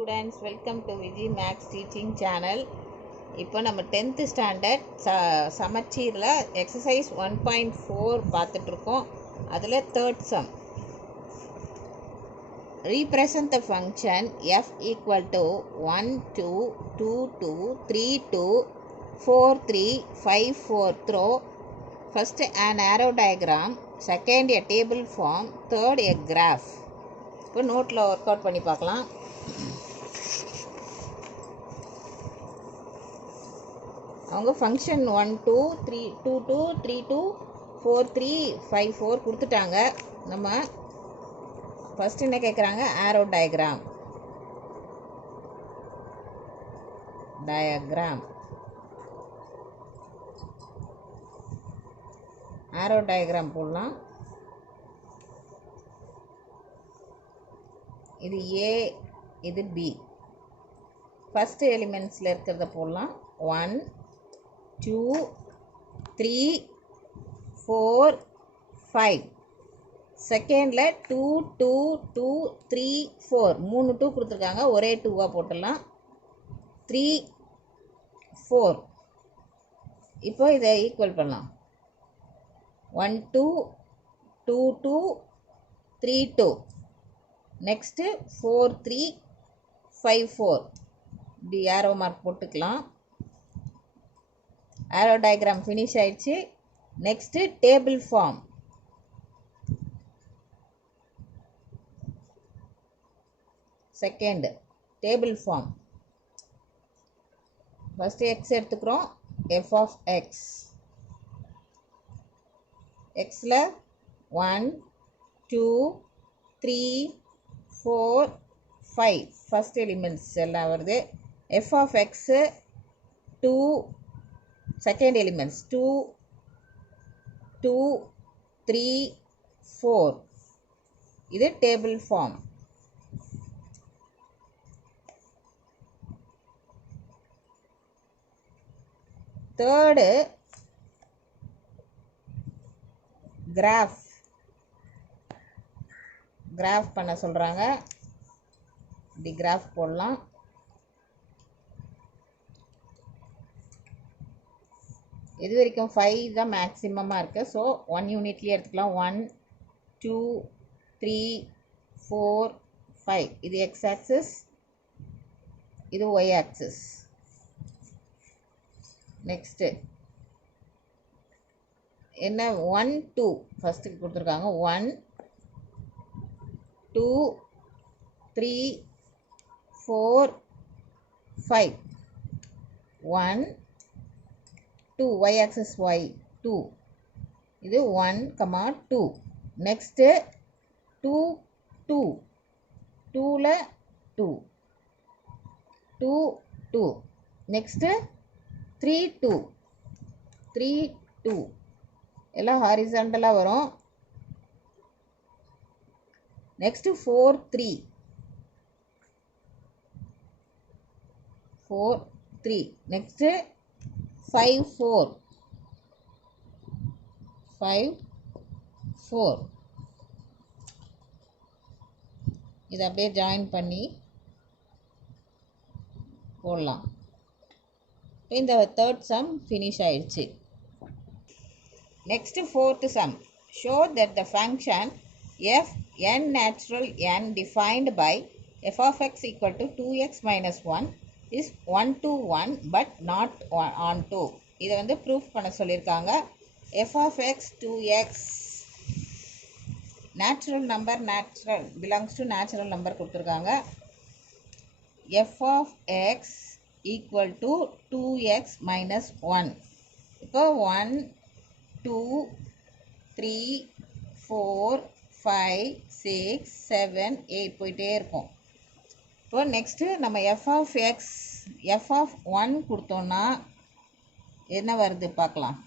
students, welcome to Vijay Max teaching channel. இப்போ நம்ம 10th standard சமச்சீரில் exercise 1.4 பார்த்துட்டு இருக்கோம். அதில் third sum. Represent the function f equal to 1 2 2 2 3 2 4 3 5 4 through first an arrow diagram, second a table form, third a graph. இப்போ நோட்டில் work out பண்ணி பார்க்கலாம். அவங்க ஃபங்க்ஷன் 1 2 3 2 2 3 2 4 3 5 4 கொடுத்துட்டாங்க. நம்ம ஃபஸ்ட் என்ன கேட்குறாங்க, ஆரோ டயக்ராம் ஆரோ டயக்ராம் போடலாம். இது ஏ, இது பி. ஃபஸ்ட் எலிமெண்ட்ஸில் இருக்கிறத போடலாம். 1 2 3 4 5. செகண்டில் 2 2 2 3 4 3 2 கொடுத்துருக்காங்க, ஒரே 2வாக போட்டுடலாம். 3 4. இப்போ இதை ஈக்குவல் பண்ணலாம். 1 2 2 2 3 2. நெக்ஸ்ட்டு 4 3 5 4. இப்படி ஆரோ மார்க் போட்டுக்கலாம். ஆரோ டயக்ராம் ஃபினிஷ் ஆயிடுச்சு. Next table form. Second table form. First x எடுத்துக்கிறோம். F of x. எக்ஸில் 1 2 3 4 5 ஃபஸ்ட் எலிமெண்ட்ஸ் எல்லாம் வருது. F of x 2 second elements 2 2 3 4. இது டேபிள் ஃபார்ம். தேர்டு கிராஃப் பண்ண சொல்கிறாங்க. இப்படி கிராஃப் போடலாம். இது வரைக்கும் 5 தான் மேக்ஸிமமாக இருக்குது. ஸோ 1 யூனிட்லேயே எடுத்துக்கலாம். 1 2 3 4 5. இது எக்ஸ் ஆக்சிஸ், இது ஒய் ஆக்சிஸ். நெக்ஸ்ட்டு என்ன, 1 2 ஃபஸ்ட்டுக்கு கொடுத்துருக்காங்க. 1 2 3 4 5. 1 2 y axis y 2. இது 1 2. நெக்ஸ்ட்டு 2 2 2ல 2 2 2. நெக்ஸ்ட்டு 3 2 3 2. எல்லாம் ஹாரிசாண்டலாக வரும். நெக்ஸ்ட்டு 4 3 4 3. நெக்ஸ்ட்டு 5 4 5 4. இதை அப்படியே ஜாயின் பண்ணி போடலாம். இந்த தேர்ட் சம் ஃபினிஷ் ஆயிடுச்சு. Next fourth some. Show that the function F n natural n defined by f of x equal to 2x minus 1 is 1 to 1 but not on 2. இதை வந்து proof பண்ண சொல்லியிருக்காங்க. f of x 2x natural number, natural belongs to natural number கொடுத்துருக்காங்க. f of x equal to 2x minus 1. இப்போ 1 2 3 4 5 6 7 8 போயிட்டே இருக்கும். இப்போ next நம்ம f of x f of 1 கொடுத்தோன்னா என்ன வருது பார்க்கலாம்.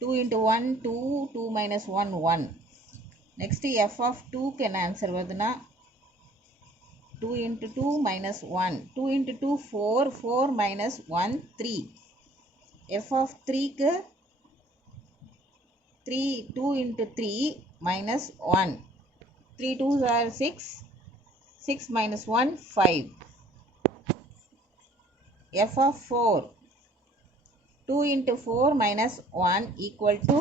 2 into 1 2 2 minus 1 1. Next f of 2க்கு என்ன ஆன்சர் வருதுன்னா 2 into 2 minus 1. 2 into 2 4 4 minus 1 3. f of 3க்கு 2 into 3 minus 1. 3 2s are 6, 6 minus 1, 5. F of 4, 2 into 4 minus 1 equal to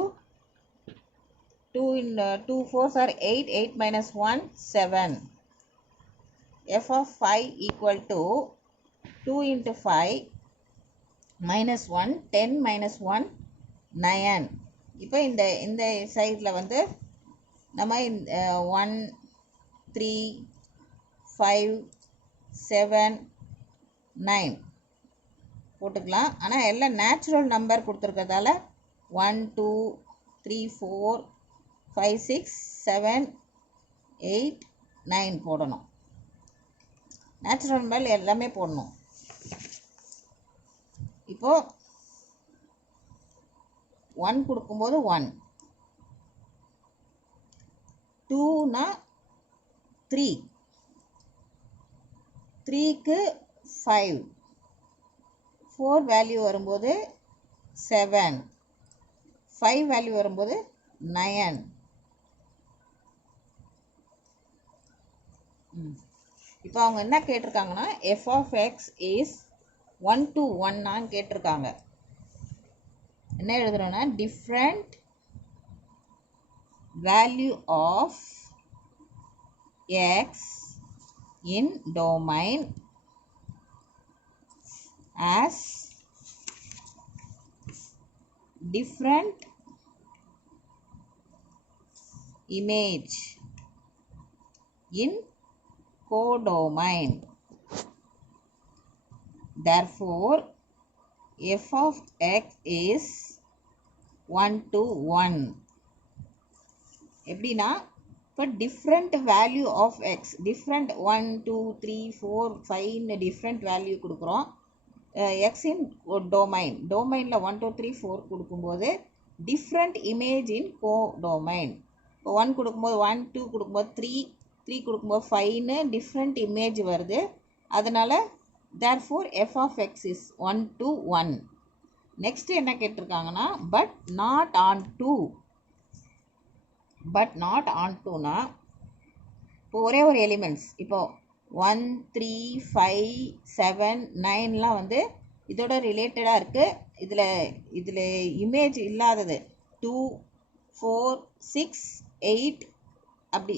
2 in 2 4s are 8, 8 minus 1, 7. F of 5 equal to 2 into 5 minus 1, 10 minus 1, 9. இப்போ இந்த சைடில் வந்து நம்ம 1 3 5 7 9 போட்டுக்கலாம். ஆனால் எல்லாம் நேச்சுரல் நம்பர் கொடுத்துருக்கிறதால 1 2 3 4 5 6 7 8 9 போடணும். நேச்சுரல் நம்பர் எல்லாமே போடணும். இப்போ 1 கொடுக்கும்போது 1, 2னா 3, 3க்கு 5, 4 வேல்யூ வரும்போது 7, 5 வேல்யூ வரும்போது 9. இப்போ அவங்க என்ன கேட்டிருக்காங்கன்னா f of x is 1 to 1 கேட்டிருக்காங்க. என்ன எழுதுறோம்னா different value of x in domain as different image in codomain. Therefore, f of x is 1 to 1. எப்படின்னா இப்போ different value of x, different 1 2 3 4 5 different value கொடுக்குறோம். எக்ஸின் டொமைன், டொமைனில் 1 2 3 4 கொடுக்கும்போது different image in codomain. இப்போ 1 கொடுக்கும்போது 1, 2 கொடுக்கும்போது 3, 3 கொடுக்கும்போது 5ன்னு டிஃப்ரெண்ட் இமேஜ் வருது. அதனால் therefore f of x is 1 to 1. Next என்ன கேட்டிருக்காங்கன்னா but not on 2. But not on 2னா இப்போ ஒரே ஒரு எலிமெண்ட்ஸ், இப்போ 1 3 5 7 9லாம் வந்து இதோட ரிலேட்டடாக இருக்குது. இதில் இமேஜ் இல்லாதது 2 4 6 8 அப்படி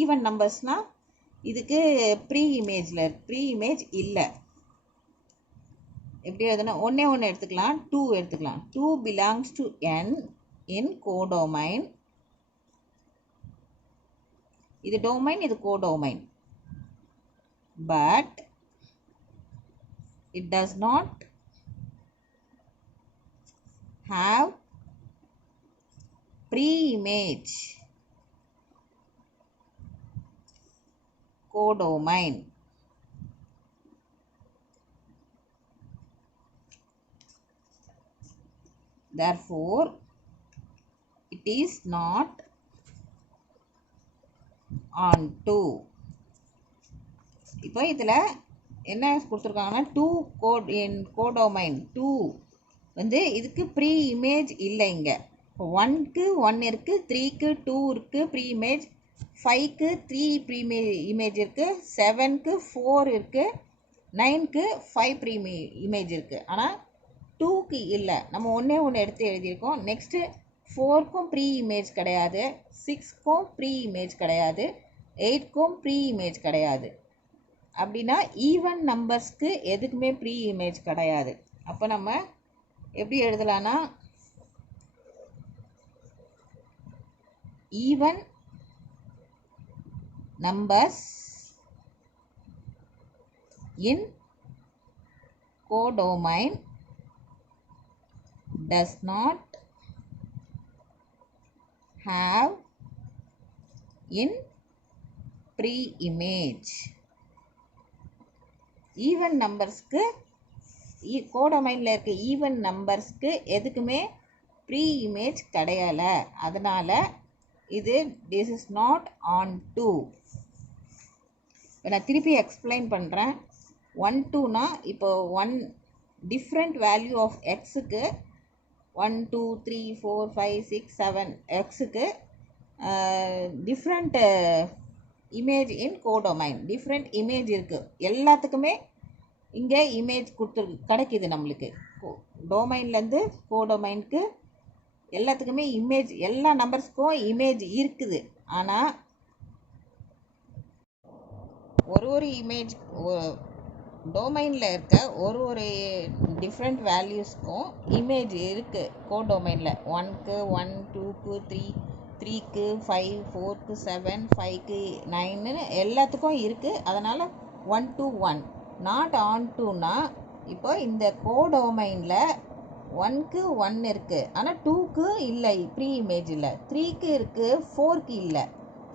ஈவன் நம்பர்ஸ்னால் இதுக்கு ப்ரீ இமேஜ் இல்லை. எப்படி எழுதுனா ஒன்றே எடுத்துக்கலாம், 2 எடுத்துக்கலாம். 2 belongs to n in codomain. இது டொமைன், இது codomain. But it does not have pre-image codomain. Therefore, it is not on 2. இப்போ இதில் என்ன கொடுத்துருக்காங்கன்னா 2 கோட் இன் கோடோமைன் 2 வந்து இதுக்கு ப்ரீ இமேஜ் இல்லை. இங்கே இப்போ 1க்கு 1 இருக்குது, 3க்கு 2 இருக்குது ப்ரீ இமேஜ், 5க்கு 3 ப்ரீ இமேஜ் இருக்குது, 7க்கு 4 இருக்குது, 9க்கு 5 ப்ரீ இமேஜ் இருக்குது. ஆனால் 2க்கு இல்லை. நம்ம ஒன்று எடுத்து எழுதியிருக்கோம். நெக்ஸ்ட்டு 4க்கும் ப்ரீ இமேஜ் கிடையாது, 6க்கும் ப்ரீ இமேஜ் கிடையாது, 8க்கும் ப்ரீ இமேஜ் கிடையாது. அப்படின்னா ஈவன் நம்பர்ஸ்க்கு எதுக்குமே ப்ரீ இமேஜ் கிடையாது. அப்போ நம்ம எப்படி எழுதலான்னா even numbers in codomain does not have in pre-image. Even நம்பர்ஸ்க்கு கோடொமைனில் இருக்க ஈவன் நம்பர்ஸ்க்கு எதுக்குமே ப்ரீ இமேஜ் கிடையலை. அதனால் இது திஸ் இஸ் நாட் ஆன் 2. இப்போ நான் திருப்பி எக்ஸ்பிளைன் பண்ணுறேன். 1 2னா இப்போ 1 டிஃப்ரெண்ட் வேல்யூ ஆஃப் எக்ஸுக்கு 1 2 3 4 5 6 7 எக்ஸுக்கு டிஃப்ரெண்ட் இமேஜ் இன் கோடொமைன். டிஃப்ரெண்ட் இமேஜ் இருக்குது எல்லாத்துக்குமே. இங்கே இமேஜ் கிடைக்கிது நம்மளுக்கு. டொமைன்லேருந்து கோடொமைனுக்கு எல்லாத்துக்குமே இமேஜ், எல்லா நம்பர்ஸ்க்கும் இமேஜ் இருக்குது. ஆனால் ஒரு இமேஜ் டொமைனில் இருக்க ஒரு டிஃப்ரெண்ட் வேல்யூஸ்க்கும் இமேஜ் இருக்குது கோடொமைனில். 1க்கு 1, 2க்கு 3, 3க்கு 5, 4க்கு 7, 5க்கு 9ன்னு எல்லாத்துக்கும் இருக்குது. அதனால் 1 to 1 நாட் ஆன் டூனா, இப்போ இந்த கோடொமைனில் 1க்கு 1 இருக்குது, ஆனால் 2க்கு இல்லை, ப்ரீ இமேஜ் இல்லை. 3க்கு இருக்குது, 4க்கு இல்லை.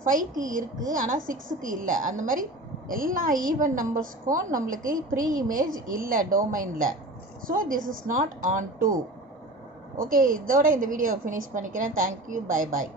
5க்கு இருக்குது, ஆனால் 6க்கு இல்லை. அந்த மாதிரி எல்லா ஈவன் நம்பர்ஸ்க்கும் நம்மளுக்கு ப்ரீ இமேஜ் இல்லை டொமைனில். So this is not onto. Okay, இதோட இந்த வீடியோ ஃபினிஷ் பண்ணிக்கிறேன். தேங்க்யூ, பை பாய்.